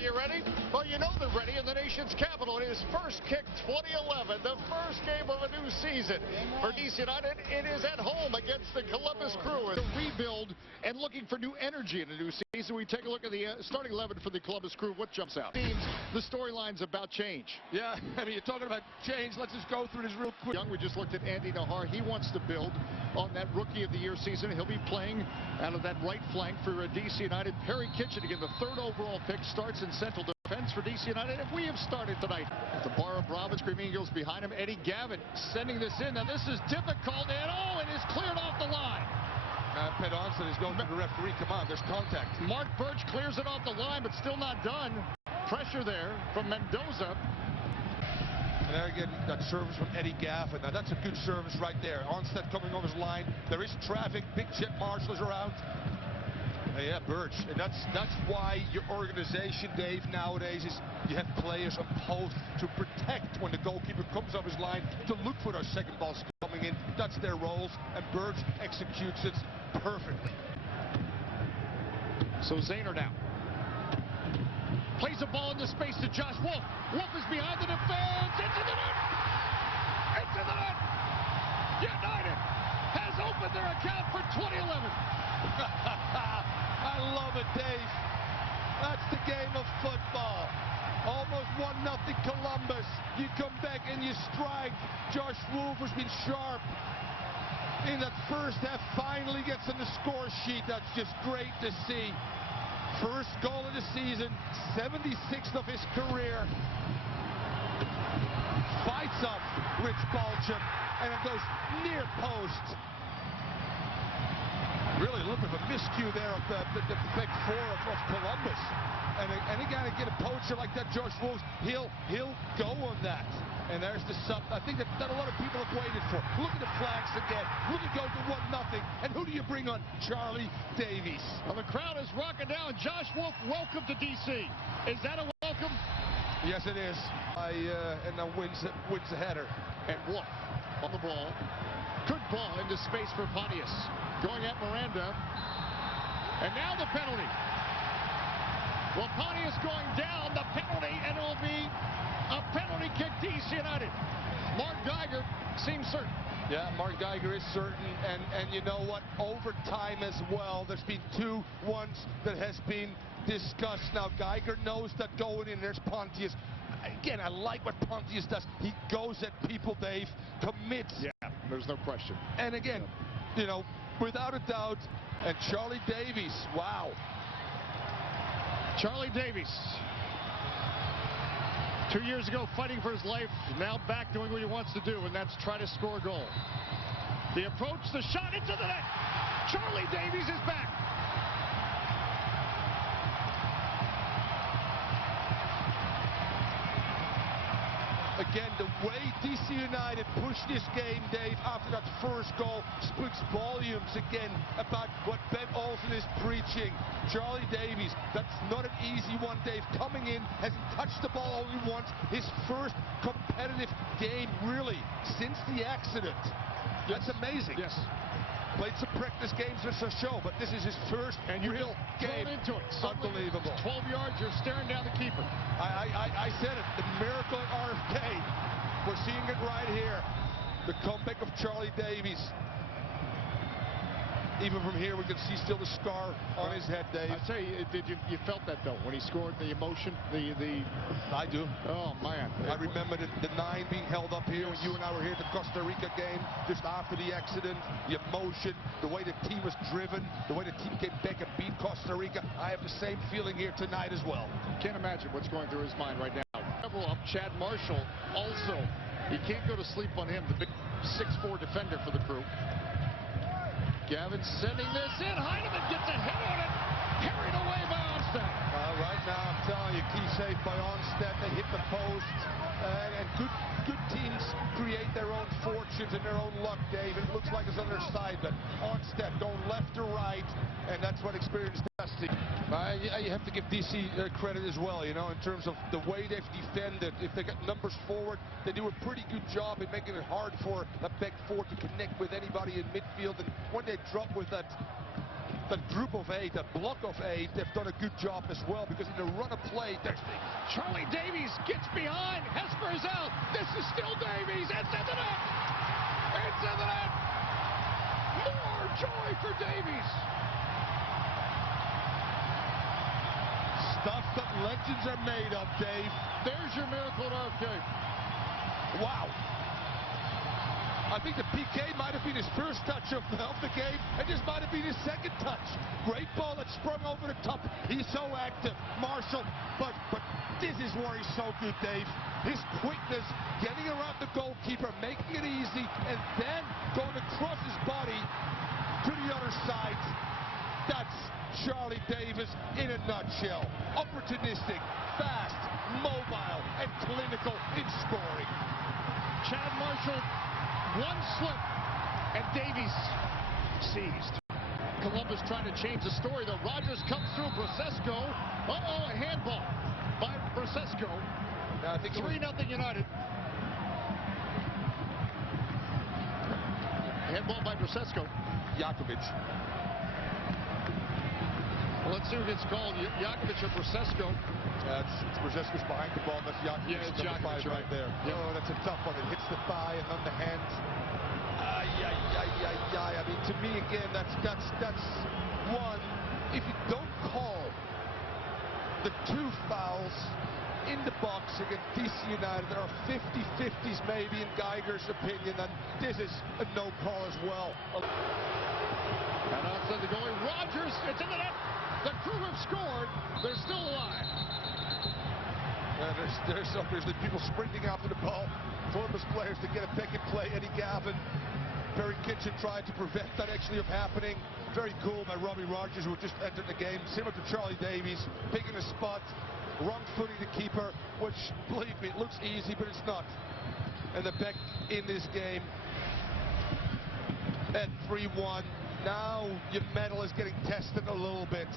you ready? Well, you know they're ready in the nation's capital. It is First Kick 2011, the first game of a new season. For DC United, it is at home against the Columbus Crew. The rebuild and looking for new energy in a new season. We take a look at the starting 11 for the Columbus Crew. What jumps out? The storyline's about change. Yeah, I mean, you're talking about change. Let's just go through this real quick. Young, we just looked at Andy Najar. He wants to build on that Rookie of the Year season. He'll be playing out of that right flank for DC United. Perry Kitchen, again, the third overall pick, starts in central defense for DC United. And we have started tonight. The Barra Bravo, Screaming Eagles behind him. Eddie Gavin sending this in. Now, this is difficult, and it is cleared off the line. Pet Onsen is going to the referee. Come on, there's contact. Mark Birch clears it off the line, but still not done. Pressure there from Mendoza. And there again, that service from Eddie Gavin. Now, that's a good service right there. Onstead coming over his line. There is traffic. Big jet marshals around. Yeah, Birch. And that's why your organization, Dave, nowadays is you have players on post to protect when the goalkeeper comes off his line, to look for those second balls coming in. That's their roles, and Birch executes it perfectly. So Zayner now plays a ball into space to Josh Wolf. Wolf is behind the defense. Into the net! Into the net! United has opened their account for 2011. I love it, Dave. That's the game of football. Almost 1-0 Columbus. You come back and you strike. Josh Wolf has been sharp in that first half. Finally gets on the score sheet. That's just great to see. First goal of the season, 76th of his career. Fights up Rich Balcham, and it goes near post. Really a little bit of a miscue there of the back four of Columbus. And again, to get a poacher like that, Josh Wolves, he'll go on that. And there's the sub. I think that a lot of people have waited for. Look at the flags again. Look at go to 1-0. And who do you bring on? Charlie Davies. Well, the crowd is rocking down. Josh Wolf, welcome to DC. Is that a welcome? Yes, it is. And then wins the header. And Wolf on the ball. Good ball into space for Pontius. Going at Miranda. And now the penalty. Well, Pontius going down, the penalty, and it'll be a penalty kick DC United. Mark Geiger seems certain. Yeah, Mark Geiger is certain, and you know what? Overtime as well. There's been 2 ones that has been discussed. Now, Geiger knows that going in, there's Pontius. Again, I like what Pontius does. He goes at people, Dave, commits. Yeah, there's no question. And again, you know, without a doubt, and Charlie Davies, wow. Charlie Davies, 2 years ago fighting for his life, now back doing what he wants to do, and that's try to score a goal. The approach, the shot into the net. Charlie Davies is back. Again, the way DC United pushed this game, Dave, after that first goal, speaks volumes again about what Ben Olsen is preaching. Charlie Davies, that's not an easy one, Dave. Coming in, hasn't touched the ball only once. His first competitive game, really, since the accident. That's amazing. Yes. Played some practice games with show, but this is his first real game. Into it. Unbelievable. 12 yards, you're staring down the keeper. I said it, the miracle at RFK. We're seeing it right here. The comeback of Charlie Davies. Even from here, we can see still the scar on his head, Dave. I tell you, you felt that though when he scored, the emotion, I do. Oh man! I remember the 9 being held up here when you and I were here at the Costa Rica game just after the accident. The emotion, the way the team was driven, the way the team came back and beat Costa Rica. I have the same feeling here tonight as well. Can't imagine what's going through his mind right now. Level up, Chad Marshall also. You can't go to sleep on him, the big 6'4" defender for the Crew. Gavin sending this in. Heineman gets a hit on it. Carried away by Onstead. Right now, I'm telling you, key save by Onstead. They hit the post. And good teams create their own fortunes and their own luck, Dave. It looks like it's on their side, but Onstead going left to right, and that's what experience does to you. You have to give DC credit as well, you know, in terms of the way they've defended. If they got numbers forward, they do a pretty good job in making it hard for a back four to connect with anybody in midfield. And when they drop with that that group of 8, that block of 8, they've done a good job as well, because in the run of play, there's Charlie Davies gets behind. Hesper is out. This is still Davies. It's in the net. It's in the net. More joy for Davies. stuff that legends are made of, Dave. There's your miracle at RFK. Wow. I think the PK might have been his first touch of the game, and this might have been his second touch. Great ball that sprung over the top. He's so active, Marshall, but this is where he's so good, Dave. His quickness, getting around the goalkeeper, making it easy, and then going across his body to the other side. That's Charlie Davies in a nutshell. Opportunistic, fast, mobile, and clinical in scoring. Chad Marshall, one slip, and Davies seized. Columbus trying to change the story, though. Rogers comes through. Brusesco. Uh-oh, a handball by Brusesco. Yeah, I think 3-0 United. Handball by Brusesco. Jakovic. Well, let's see who gets called. Jakovic or Brusesco. It's Brusesco's behind the ball. That's Jakovic, Yeah, it's number 5 right there. Yep. Oh, that's a tough one. It hits the thigh and on the hand. I mean, to me, again, that's one. If you don't call the 2 fouls in the box against DC United, there are 50-50s maybe in Geiger's opinion, and this is a no call as well. And outside the goalie, Rogers, it's in the net. The Crew have scored. They're still alive. There's obviously people sprinting after the ball. Columbus players to get a pick and play. Eddie Gavin, Perry Kitchen trying to prevent that actually of happening. Very cool by Robbie Rogers, who just entered the game. Similar to Charlie Davies, picking a spot, wrong footing the keeper, which, believe me, it looks easy, but it's not. And the back in this game at 3-1. Now your medal is getting tested a little bit.